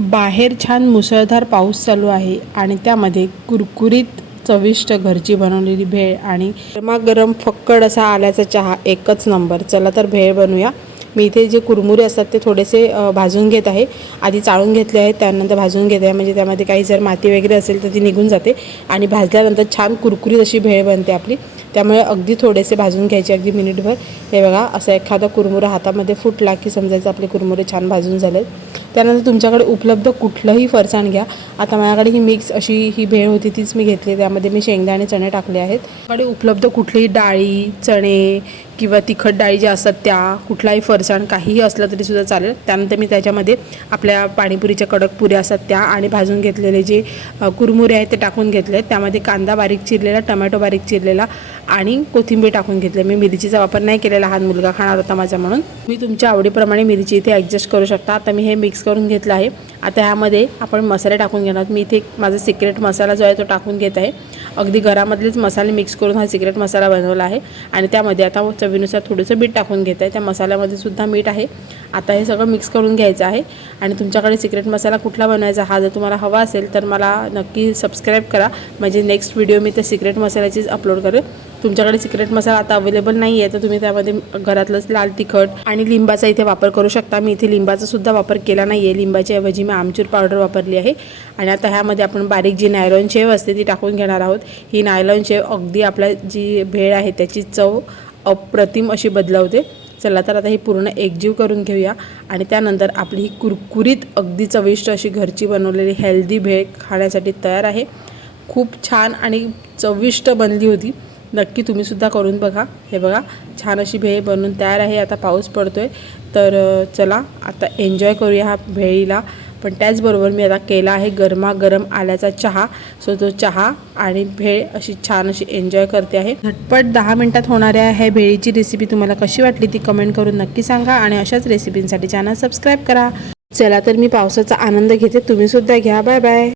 बाहेर छान मुसळधार पाऊस चालू आहे आणि त्यामध्ये कुरकुरीत चविष्ट घरची बनवलेली भेळ आणि गरमागरम फक्कड असा आल्याचा चहा एकच नंबर. चला तर भेळ बनवूया. मी इथे जे कुरमुरे असतात ते थोडेसे भाजून घेत आहे. आधी चाळून घेतले आहेत त्यानंतर भाजून घेत आहे. म्हणजे त्यामध्ये काही जर माती वगैरे असेल तर ती निघून जाते आणि भाजल्यानंतर छान कुरकुरीत अशी भेळ बनते आपली. त्यामुळे अगदी थोडेसे भाजून घ्यायचे अगदी मिनिटभर. हे बघा असा एखादा कुरमुरा हातामध्ये फुटला की समजायचं आपले कुरमुरे छान भाजून झालेत. त्यानंतर तुमच्याकडे उपलब्ध कुठलंही फरसाण घ्या. आता माझ्याकडे ही मिक्स अशी ही भेळ होती तीच मी घेतली. त्यामध्ये मी शेंगदाणे चणे टाकले आहेत. माझ्याकडे उपलब्ध कुठलीही डाळी चणे किंवा तिखट डाळी ज्या असतात त्या कुठलाही फरसाण काहीही असलं तरी सुद्धा चालेल. त्यानंतर मी त्याच्यामध्ये आपल्या पाणीपुरीच्या कडक पुऱ्या असतात त्या आणि भाजून घेतलेले जे कुरमुरे आहेत ते टाकून घेतले आहेत. त्यामध्ये कांदा बारीक चिरलेला टमॅटो बारीक चिरलेला आणि कोथिंबीर टाकून घेतले. मी मिरचीचा वापर नाही केलेला लहान मुलगा खाणार होता माझा म्हणून. मी तुमच्या आवडीप्रमाणे मिरची इथे ॲडजस्ट करू शकता. आता मी हे मिक्स करून घेतलं आहे. आता ह्यामध्ये आपण मसाले टाकून घेणार मी इथे एक माझा सिक्रेट मसाला जो आहे तो टाकून घेत आहे. अगदी घरामधलेच मसाले मिक्स करून हा सिक्रेट मसाला बनवला आहे. आणि त्यामध्ये आता चवीनुसार थोडंसं मीठ टाकून घेत आहे. त्या मसाल्यामध्ये सुद्धा मीठ आहे. आता हे सगळं मिक्स करून घ्यायचं आहे. आणि तुमच्याकडे सिक्रेट मसाला कुठला बनवायचा हा जर तुम्हाला हवा असेल तर मला नक्की सबस्क्राईब करा. म्हणजे नेक्स्ट व्हिडिओ मी त्या सिक्रेट मसाल्याचीच अपलोड करेल. तुमच्याकडे सिक्रेट मसाला आता अवेलेबल नाही आहे तर तुम्ही त्यामध्ये घरातलंच लाल तिखट आणि लिंबाचा इथे वापर करू शकता. मी इथे लिंबाचा सुद्धा वापर केला नाही आहे लिंबाच्या ऐवजी मी आमचूर पावडर वापरली आहे. आणि आता ह्यामध्ये आपण बारीक जी नायलॉन शेव असते ती टाकून घेणार आहोत. ही नायलॉन शेव अगदी आपल्या जी भेळ आहे त्याची चव अप्रतिम अशी बदलवते. चला तर आता ही पूर्ण एकजीव करून घेऊया. आणि त्यानंतर आपली ही कुरकुरीत अगदी चविष्ट अशी घरची बनवलेली हेल्दी भेळ खाण्यासाठी तयार आहे. खूप छान आणि चविष्ट बनली होती. नक्की तुम्हीसुद्धा करून बघा. हे बघा छान अशी भेळ बनवून तयार आहे. आता पाऊस पडतो आहे तर चला आता एन्जॉय करूया हा भेळीला. पण त्याचबरोबर मी आता केला आहे गरमागरम आल्याचा चहा. सो तो चहा आणि भेळ अशी छान अशी एन्जॉय करते आहे. झटपट दहा मिनटात होणाऱ्या ह्या भेळीची रेसिपी तुम्हाला कशी वाटली ती कमेंट करून नक्की सांगा आणि अशाच रेसिपींसाठी चॅनल सबस्क्राईब करा. चला तर मी पावसाचा आनंद घेते. तुम्हीसुद्धा घ्या. Bye bye